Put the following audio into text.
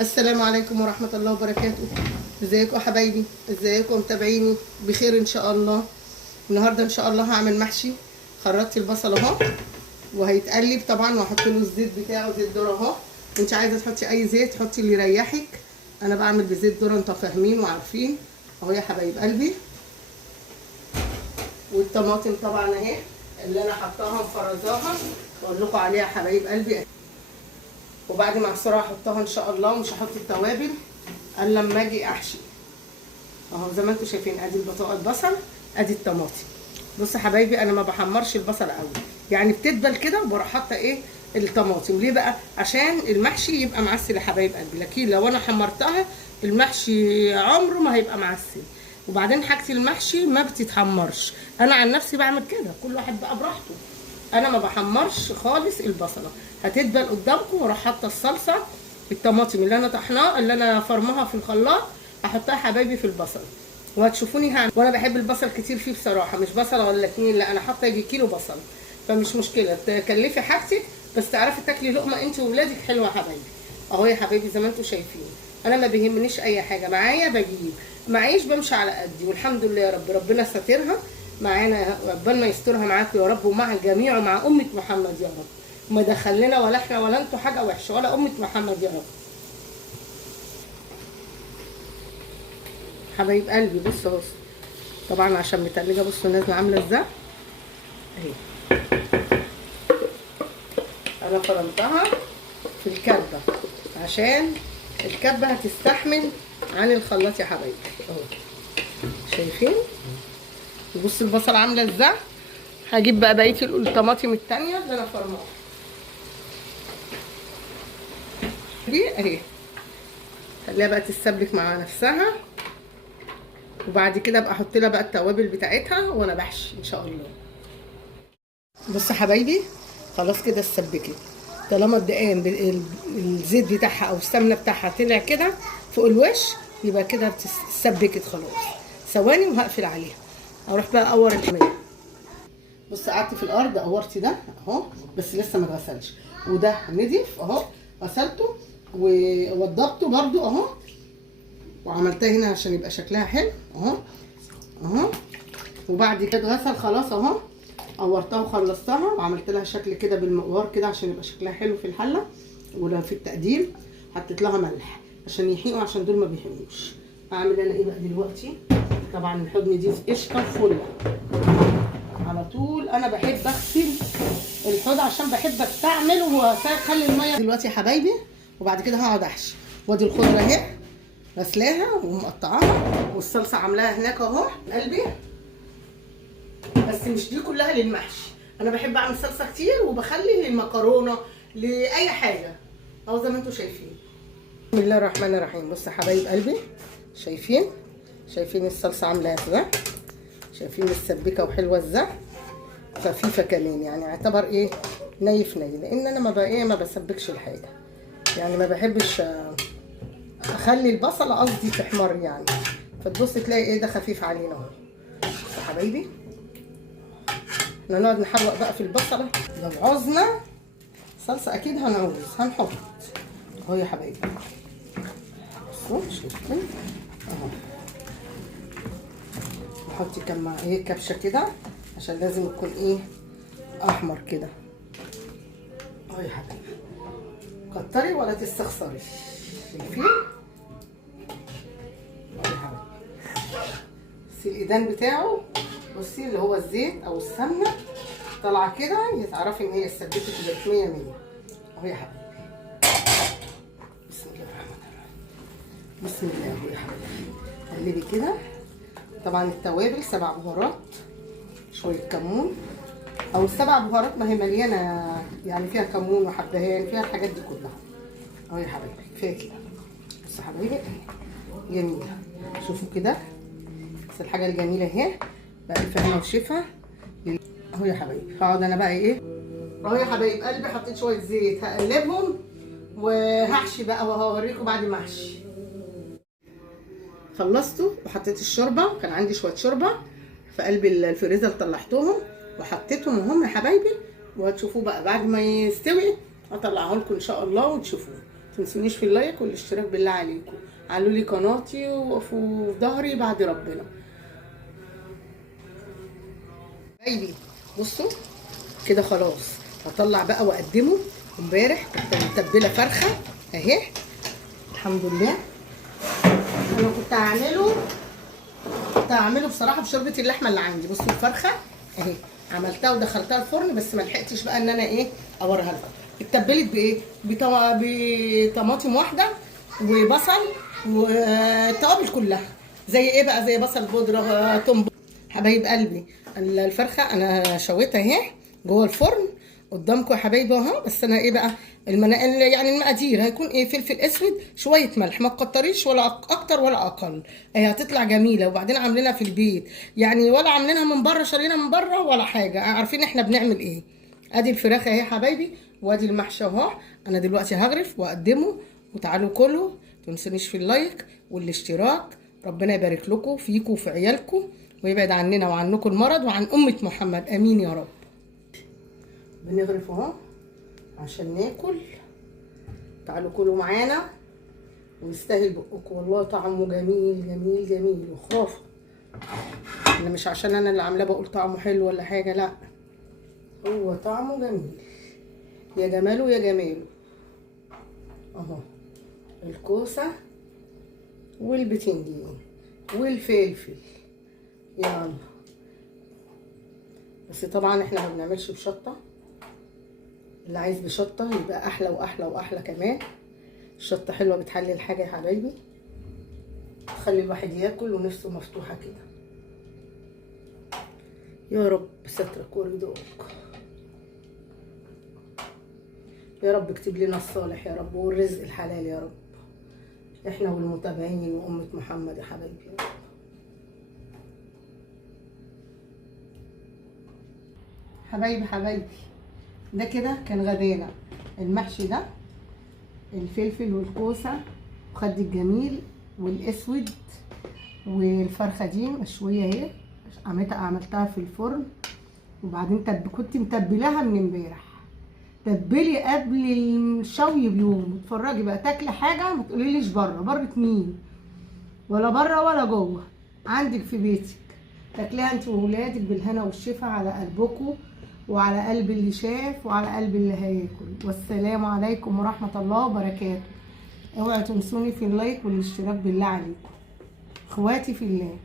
السلام عليكم ورحمة الله وبركاته. ازيكم يا حبايبي؟ ازيكم متابعيني بخير ان شاء الله. النهارده ان شاء الله هعمل محشي. خرطت البصل اهو وهيتقلب طبعا، واحط له الزيت بتاعه، زيت ذره اهو. انت عايزه تحطي اي زيت حطي اللي يريحك، انا بعمل بزيت ذره، انتوا فاهمين وعارفين اهو يا حبايب قلبي. والطماطم طبعا اهي اللي انا حطاها مفرزاها واقول لكم عليها يا حبايب قلبي. وبعد ما اعصرها احطها ان شاء الله، ومش هحط التوابل الا لما اجي احشي اهو زي ما انتم شايفين. ادي البصل، ادي الطماطم. بصوا يا حبايبي انا ما بحمرش البصل قوي، يعني بتدبل كده وبروح حاطه ايه الطماطم. ليه بقى؟ عشان المحشي يبقى معسل يا حبايب قلبي. لكن لو انا حمرتها المحشي عمره ما هيبقى معسل. وبعدين حاجه المحشي ما بتتحمرش، انا عن نفسي بعمل كده، كل واحد بقى براحته. انا ما بحمرش خالص البصله، هتدبل قدامكم واروح حاطه الصلصه، الطماطم اللي انا طحناها اللي انا فرمها في الخلاط هحطها حبايبي في البصل، وهتشوفوني هعمل. وانا بحب البصل كتير فيه بصراحه، مش بصله ولا اتنين، لا انا حاطه يجي كيلو بصل، فمش مشكله تكلفي حاجتك بس تعرفي تاكلي لقمه انت وولادك حلوه يا حبايبي. اهو يا حبايبي زي ما انتم شايفين انا ما بيهمنيش اي حاجه معايا، بجيب معيش بمشي على قدي، والحمد لله يا رب ربنا ساترها معانا، ربنا يسترها معاكم يا رب ومع الجميع ومع امه محمد يا رب. ما دخلنا ولا احنا ولا انتوا حاجه وحشه ولا امه محمد يا رب. حبايب قلبي بصوا طبعا عشان متلجه، بصوا نازله عامله ازاي اهي. انا فرمتها في الكبه عشان الكبه هتستحمل عن الخلاط يا حبايبي اهو. شايفين؟ بص البصل عامله ازاي. هجيب بقى بقيه الطماطم التانيه اللي انا فرماها دي اهي، خليها بقى تتسبك مع نفسها، وبعد كده ابقى احط لها بقى التوابل بتاعتها وانا بحشي ان شاء الله. بصوا حبايبي خلاص كده اتسبكت، طالما الدقان الزيت بتاعها او السمنه بتاعها طلع كده فوق الوش يبقى كده اتسبكت خلاص. ثواني وهقفل عليها، اروح بقى اقور الحمام. بص قعدت في الارض قورت ده اهو بس لسه ما اتغسلش، وده نضيف اهو غسلته ووضبته برده اهو، وعملتها هنا عشان يبقى شكلها حلو اهو اهو. وبعد كده اتغسل خلاص اهو، قورتها وخلصتها وعملت لها شكل كده بالمقوار كده عشان يبقى شكلها حلو في الحله. ولو في التقديم حطيت لها ملح عشان يحيقوا، عشان دول ما بيحموش. اعمل انا ايه بقى دلوقتي؟ طبعا الحضن دي قشطه وفله على طول. انا بحب اغسل الحوض عشان بحب استعمله واخلي الميه دلوقتي يا حبايبي. وبعد كده هقعد احشي. وادي الخضره اهي غسلاها ومقطعاها، والصلصه عاملاها هناك اهو قلبي. بس مش دي كلها للمحشي، انا بحب اعمل صلصه كتير وبخلي للمكرونه لاي حاجه اهو زي ما انتم شايفين. بسم الله الرحمن الرحيم. بصوا يا حبايب قلبي شايفين الصلصه عامله ازاي، شايفين السبيكه وحلوه ازاي، خفيفه كمان، يعني اعتبر ايه ني، لان انا ما بسبكش الحاجه، يعني ما بحبش اخلي البصله قصدي تحمر يعني، فتبص تلاقي ايه ده خفيف علينا اهو. بصوا يا حبايبي احنا نقعد نحرق بقى في البصله، لو عوزنا صلصه اكيد هنحط اهو يا حبايبي. بصوا شايفين اهو، نحط كم ايه كبشه كده عشان لازم يكون ايه احمر كده اهو يا حبايبي. كتري ولا تستخسري، شايفين اهو يا حبايبي. بصي الايدان بتاعه، بصي اللي هو الزيت او السمنه طالعه كده، تعرفي ان هي اتسبكت بقت 100 100 اهو يا حبايبي. بسم الله الرحمن الرحيم، بسم الله اهو يا حبايبي. قلبي كده. طبعا التوابل 7 بهارات، شويه كمون، او ال7 بهارات ما هي مليانه يعني، فيها كمون وحبهان، فيها الحاجات دي كلها اهو يا حبايبي. كفايه كده. بصوا يا حبايبي جميله، شوفوا كده بس الحاجه الجميله اهي بقى هنا وشفا اهو يا حبايبي. هقعد انا بقى ايه اهو يا حبايب قلبي، حطيت شويه زيت هقلبهم وهحشي بقى وهوريكم بعد ما احشي. خلصته وحطيت الشوربه، كان عندي شويه شوربه في قلب الفريزر طلعتهم وحطيتهم اهم يا حبايبي، وهتشوفوه بقى بعد ما يستوي اطلعه لكم ان شاء الله وتشوفوه. تنسونيش في اللايك والاشتراك بالله عليكم. علوا لي قناتي وقفوا في ظهري بعد ربنا. حبايبي بصوا كده خلاص، هطلع بقى واقدمه. امبارح كنت متبله فرخه اهي الحمد لله. انا كنت هعمله بصراحه بشوربه اللحمه اللي عندي. بصوا الفرخه اهي عملتها ودخلتها الفرن، بس ما لحقتش بقى ان انا ايه اوريها لكم. اتبلت بايه؟ بطماطم واحده وبصل والتوابل كلها. زي ايه بقى؟ زي بصل بودره، توم. حبايب قلبي الفرخه انا شويتها اهي جوه الفرن قدامكم يا حبايبي اهو. بس انا ايه بقى يعني المقادير هيكون ايه؟ فلفل اسود، شويه ملح، ما تكتريش ولا اكتر ولا اقل. هي هتطلع جميله. وبعدين عاملينها في البيت يعني، ولا عاملينها من بره شارينها من بره ولا حاجه، عارفين احنا بنعمل ايه. ادي الفراخ اهي يا حبايبي، وادي المحشي اهو. انا دلوقتي هغرف واقدمه، وتعالوا كلوا. متنسونيش في اللايك والاشتراك. ربنا يبارك لكم فيكم وفي عيالكم، ويبعد عننا وعنكم المرض وعن أمة محمد، امين يا رب. بنغرف اهو عشان ناكل. تعالوا كلوا معانا ويستاهل بقكم، والله طعمه جميل جميل جميل وخرافه. انا مش عشان انا اللي عاملاه بقول طعمه حلو ولا حاجه، لا هو طعمه جميل. يا جماله يا جماله اهو. الكوسه والبتنجان والفلفل، يلا. بس طبعا احنا ما بنعملش بشطه، اللي عايز بشطه يبقى احلى واحلى واحلى كمان. الشطه حلوه بتحلي الحاجه يا حبايبي، تخلي الواحد ياكل ونفسه مفتوحه كده. يا رب سترك ورضاك يا رب. اكتب لنا الصالح يا رب والرزق الحلال يا رب، احنا والمتابعين وأمة محمد يا حبايبي يا رب. حبايبي ده كده كان غدانا. المحشي ده الفلفل والكوسه وخد الجميل والاسود، والفرخه دي مشويه اهي عملتها في الفرن. وبعدين كنت متبلاها من امبارح. تبلي قبل الشوي بيوم. اتفرجي بقى تاكلي حاجه ما تقوليليش بره مين، ولا بره ولا جوه، عندك في بيتك تاكليها انت وولادك بالهنا والشفا على قلبكم وعلى قلب اللي شاف وعلى قلب اللي هياكل. والسلام عليكم ورحمه الله وبركاته. اوعوا تنسوني في اللايك والاشتراك بالله عليكم، اخواتي في الله.